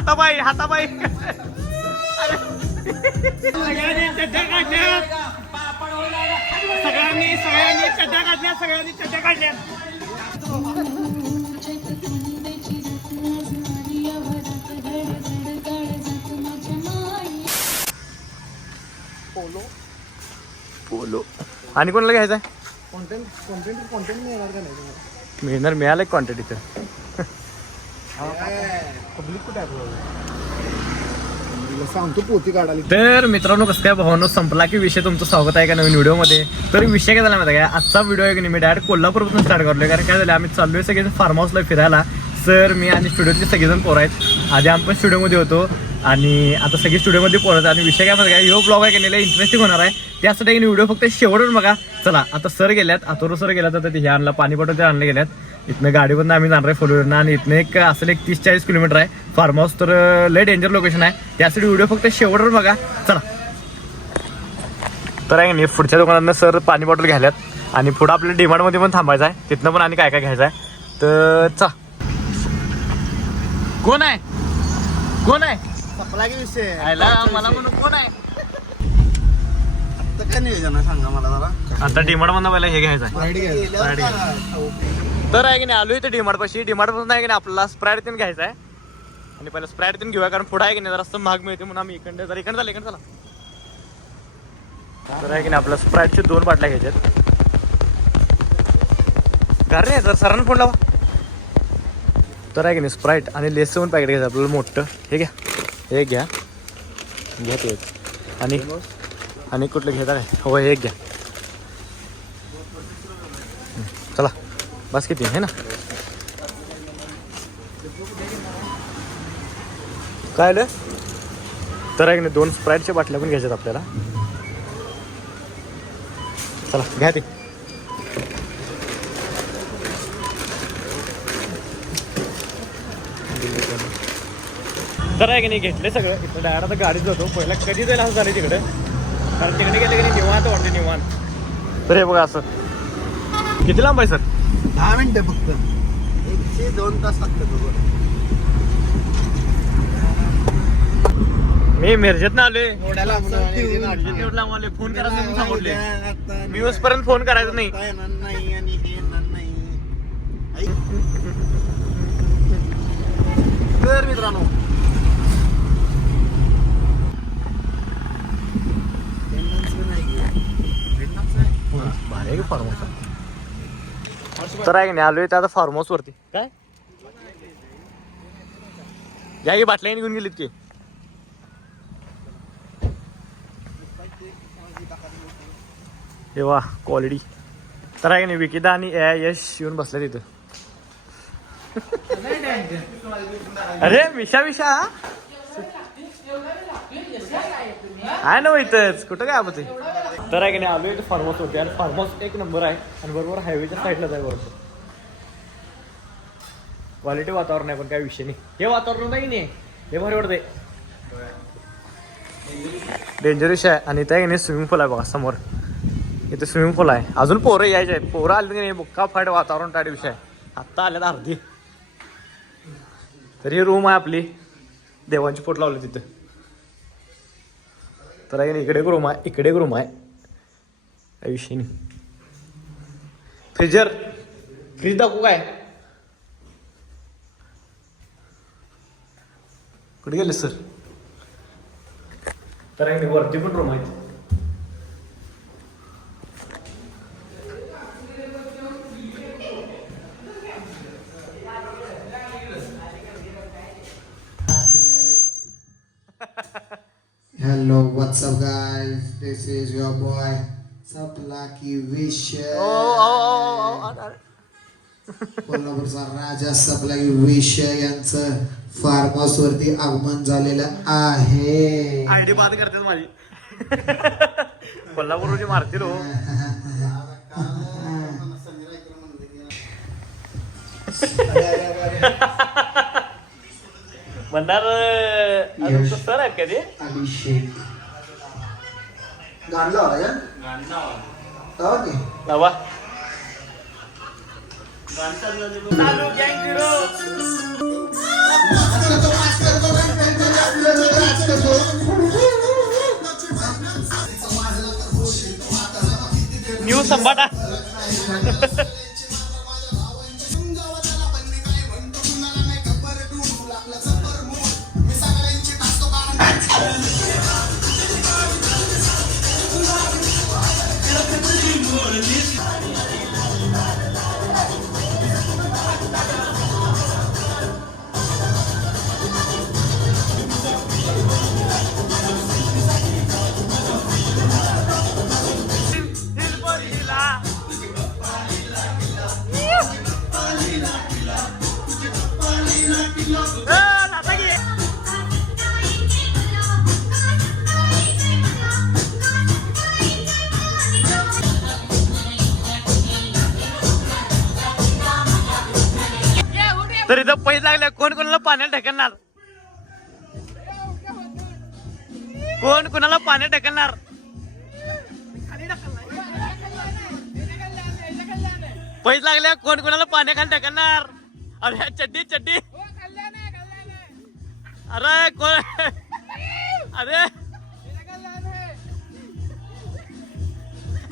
हाताबाई हाताबाई सगळ्यांनी चड्ड्या काढल्या पोलो आणि कोणाला घ्यायचं आहे कॉन्टेंट मिळणार का नाही मिळालं कॉन्टेंट इथं पब्लिक कुठे सांगतो पोती काढाली. तर मित्रांनो कसं काय भावांनो संपला की विषय तुमचं स्वागत आहे का नवीन व्हिडिओमध्ये. तर विषय काय झाला माहिती आहे का आजचा व्हिडिओ आहे की नाही मी डायरेक्ट कोल्हापूरपासून स्टार्ट करलोय. कारण काय झालं आम्ही चाललोय सगळे फार्म हाऊसला फिरायला. सर मी आणि स्टुडिओतले सगळेजण पोरं आहेत. आधी आम्ही पण स्टुडिओमध्ये होतो आणि आता सगळे स्टुडिओमध्ये पोरत. आणि विषय काय माहिती काय ह्यो ब्लॉग आहे की नाही इंटरेस्टिंग होणार आहे. त्यासाठी व्हिडिओ फक्त शेवटून बघा. चला आता सर गेल्यात अथोरो सर गेल्यात आता हे आणला पाणी बॉटल ते आणले गेल्यात. इथनं गाडीवरनं आम्ही जाणार आहे फोरव्हीलरनं आणि इथनं एक असेल एक 30-40 किलोमीटर आहे फार्म हाऊस. तर लय डेंजर लोकेशन आहे. त्यासाठी व्हिडिओ फक्त शेवटवर बघा. चला तर आहे नाही पुढच्या दुकानातनं सर पाणी बॉटल घ्यायल्यात आणि पुढं आपल्या डिमांडमध्ये पण थांबायचं आहे. तिथनं पण आणि काय काय घ्यायचं आहे. तर चला कोण आहे सपला की विषय मला म्हणून कोण आहे काय नियोजन सांगा मला जरा. आता डिमांड मधनं पहिला हे घ्यायचं आहे. तर आहे की नाही आलोय इथे डिमांड पाशी. डिमांड पासून आहे की नाही आपल्याला स्प्राईट तीन घ्यायचा आहे आणि पहिला स्प्राईट तीन घेऊया. कारण पुढे आहे की नाही जरा महाग मिळते म्हणून आम्ही इकडे चला. तर आहे की नाही आपल्या स्प्राईटचे 2 बाटल्या घ्यायच्यात. घरी आहे जर सरांना फोन लावा. तर आहे की नाही स्प्राईट आणि लेसचं पण पॅकेट घ्यायचं आपल्याला मोठं. हे घ्या ते आणि कुठलं घेता काय हो हे घ्या. चला बस किती आहे ना काय आलं. तर आहे की नाही 2 स्प्राईटच्या बाटल्या पण घ्यायच्यात आपल्याला. चला घ्या ते. तर आहे की नाही घेतले सगळं. इथं डायरेक्ट आता गाडीत जातो. पहिला कधी जाईल असं झालं तिकडे. कारण तिकडे गेलं की नाही निवांत वाटते निवांत. तर हे बघा असं किती लांब आहे सर. 10 मिनिटं फक्त 1 ते 2 तास लागतात. मी मिरजेत ना आले फोन करायला मी पर्यंत फोन करायचा नाही. तर मित्रांनो भारी आहे फार्म हाऊस. तर आहे की नाही आलोय आता फार्म हाऊस वरती. काय या की बाटल्या घेऊन गेलीत की हे वा क्वालिटी. तर आहे की नाही विकिता आणि यश येऊन बसल्या तिथं. अरे विषा आहे ना इथंच कुठं काय आपण ते. तर आहे की नाही आलोय फार्म हाऊस होते आणि फार्म हाऊस एक नंबर आहे आणि बरोबर हायवेच्या साईडलाच आहे. बरोबर क्वालिटी वातावरण आहे पण काय विषय नाही. हे वातावरण नाही हे भारी वाटतंय. डेंजर विषय आहे. आणि इथं आहे की नाही स्विमिंग पूल आहे बघा समोर. इथं स्विमिंग पूल आहे. अजून पोरं यायचे आहेत. पोरं आले की नाही बुक्का फाईट वातावरण टाईट विषय आहे. आत्ता आल्यात अर्धी. तर ही रूम आहे आपली. देवांची फोटो लावली तिथं. तर आहे इकडे एक रूम आहे इकडे एक रूम आहे. काही विषय नाही. फ्रीज दाखवू काय कुठे गेले सर. तर आहे वरती पण रूम आहेत. Hello, what's up guys? This is your boy Sapla की विषय. कोल्हापूरचा राजा सपला की विषय यांचं फार्म हाऊस वरती आगमन झालेलं आहे. आयडी बाद करते माझी. कोल्हापूरची मारतील हो. म्हणणार सर आहेत का ते. अभिषेक गाणं लावा. चालू गँग न्यू संबाटा. तर इथं पैसे लागले. कोण कोणाला पाण्यात ढकलणार? कोण कोणाला पाण्यात ढकलणार? पैसे लागले. कोण कोणाला पाण्याखाली ढकलणार? अरे चड्डी चड्डी. अरे कोण? अरे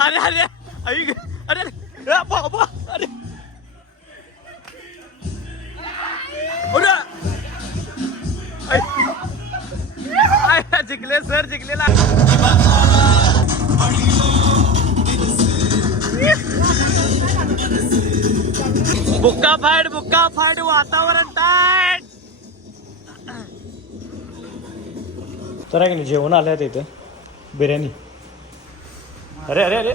अरे अरे अरे अरे बाबा. अरे जिंकले सर, जिंकलेला. बुक्का फाईट वातावरण टाईट. तर आहे की नाही, जेवण आलं आहे इथं. बिर्याणी. अरे अरे अरे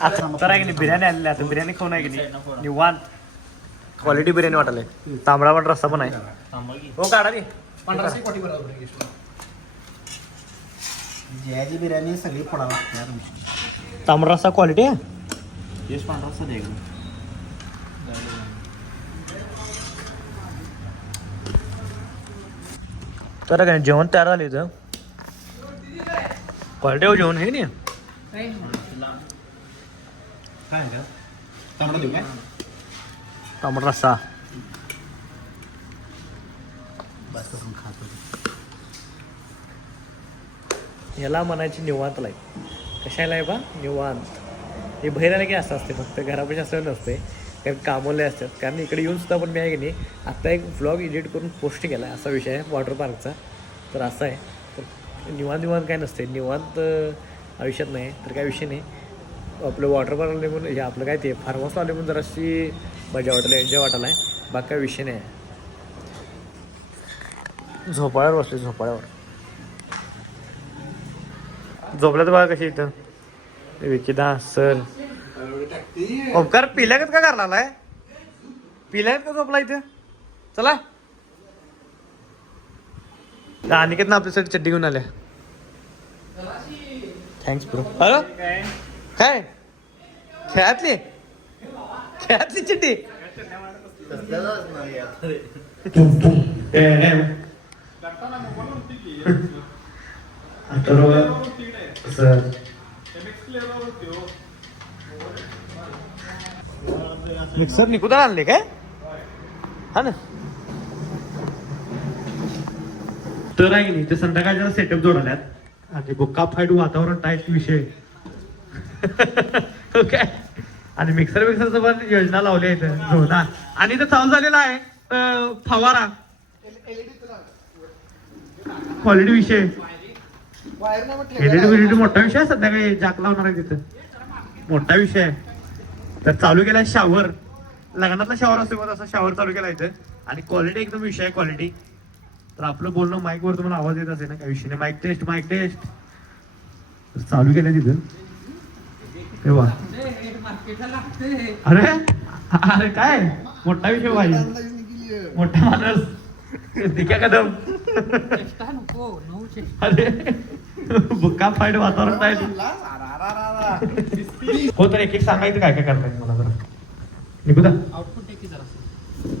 आता तर आहे की नाही, बिर्याणी आलेली. आता बिर्याणी खाऊन आहे की नाही निवांत. क्वालिटी बिर्याणी वाटायला. तांबडा पण रस्सा पण आहे. हो काढा रे. जयाची बिर्याणी सगळी फोडावं लागते. तांबडा रस्सा क्वालिटी आहे. यश पांढरा रस्सा दे. तर काय जेवण तयार झालं इथं. क्वालिटी हो जेवण हे नाही. काय तांबडा देऊ काय? तांबडा रस्सा. बस करून खातो. याला म्हणायची निवांत लाईफ. कशाला आहे बा निवांत. हे बाहेर आलं की असं असते. फक्त घरापाशी असं नसते. कारण कामवले असतात. कारण इकडे येऊन सुद्धा पण मी आहे की नाही आत्ता एक व्लॉग एडिट करून पोस्ट केला आहे. असा विषय आहे वॉटर पार्कचा. तर असा आहे. तर निवांत काय नसते. निवांत आयुष्यात नाही तर काय विषय नाही. आपलं वॉटर पार्क आले म्हणून हे आपलं काय ते फार्म हाऊसला आले म्हणून जराशी मजा वाटायला एन्जॉय वाटायला आहे. बाकी काय विषय नाही. झोपाळ्यावर बसले. झोपाळ्यावर झोपल्यात बघा कशी इथं. विकिदा सर ओमकार पिल्यागत का करला आहे? पिल्यागत का झोपला इथं? चला अनिकेत ना आपल्यासाठी चड्डी घेऊन आल्या. Thanks bro. हॅलो काय खेळातली चड्डी. मिक्सर निकुदा आणले काय? हा ना. तर आहे की नाही ते संध्याकाळच्या सेटअप जोडल्यात आणि बुक्का फाईट वातावरण टाईट विषय. ओके. आणि मिक्सरचं पण योजना लावली आहे इथं जोरदार. आणि इथं चालू झालेला आहे फवारा. क्वालिटी विषय. एलईडी मोठा विषय आहे. सध्या काही जाक लावणार आहे तिथं. मोठा विषय आहे. तर चालू केलाय शावर. लग्नातला शावर असतो तसा शावर चालू केला इथं. आणि क्वालिटी एकदम विषय आहे. क्वालिटी. तर आपलं बोलणं माईकवर तुम्हाला आवाज येत असेल ना काही विषय नाही. माईक टेस्ट चालू केलं तिथं. तेव्हा अरे अरे काय मोठा विषय पाहिजे. मोठा माणूस दिक्या कदम. अरे बुक्का फाईट वातावरण आहे. हो तर एक सांगायचं काय काय करताय मला जरा निकुदा.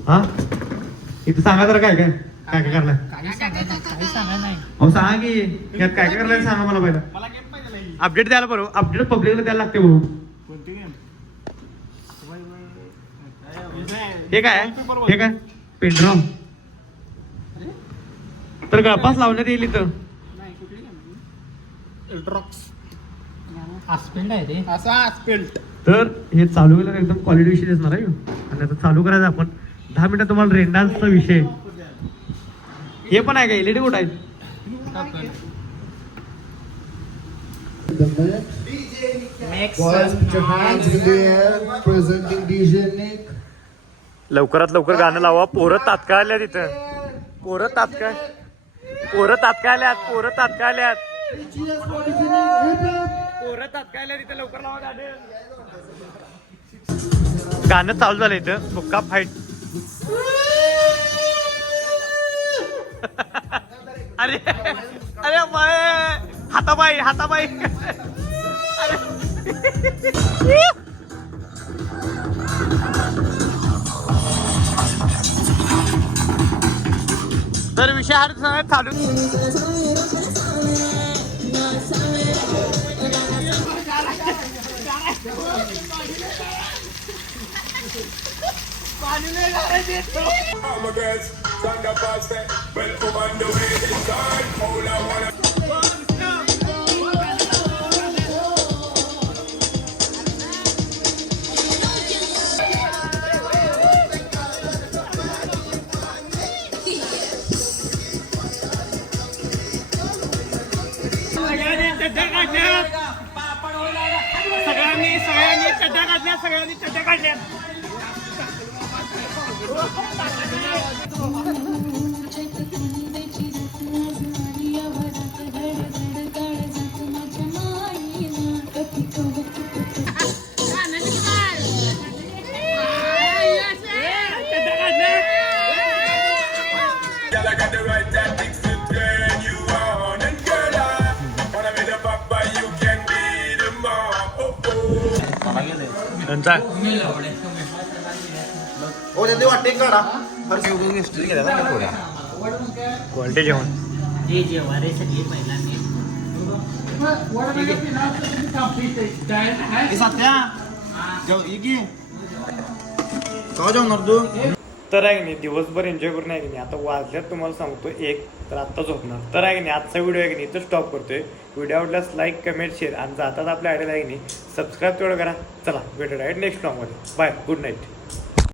हा इथं सांगा जरा काय काय काय काय करलाय. अहो सांगा की यात काय काय करलाय सांगा मला पहिला. अपडेट द्यायला बरोबर. अपडेट पब्लिकला द्यायला लागते भाऊ. हे काय पेनड्रॉम तर गळपास लावण्यात येईल इथं. आस्पेल्ट आहे रे असा आस्पेल्ट. तर हे चालू केलं एकदम क्वालिटी विषय दिसणार आहे आणि आता चालू करायचं आपण 10 मिनिटं. तुम्हाला रेन डान्सचा विषय हे पण आहे का? एलईडी कुठं आहेत? लवकरात लवकर गाणं लावा. पोरं तात्काळ आल्यात इथं. पोरं तात्काळ आल्यात इथं. लवकर लावा गाणं. गाणं चालू झालं इथं. बुक्का फाईट. अरे अरे बाय हाताबाई अरे तर विषय हा चालू. सगळ्यांनी चड्ड्या काढल्या. वाटते काढा क्वालिटी जेवण. तर आहे की नाही दिवसभर एन्जॉय करून आहे की नाही. आता वाजल्यात तुम्हाला सांगतो 1 तर आत्ता झोपणार. तर आहे की नाही आजचा व्हिडिओ आहे की नाही इथं स्टॉप करतोय. व्हिडिओ आवडल्यास लाईक कमेंट शेअर आणि जातात आपल्या आयडियाला आहे की नाही सबस्क्राईब तेवढं करा. चला भेटूया नेक्स्ट ब्लॉगमध्ये. Bye good night.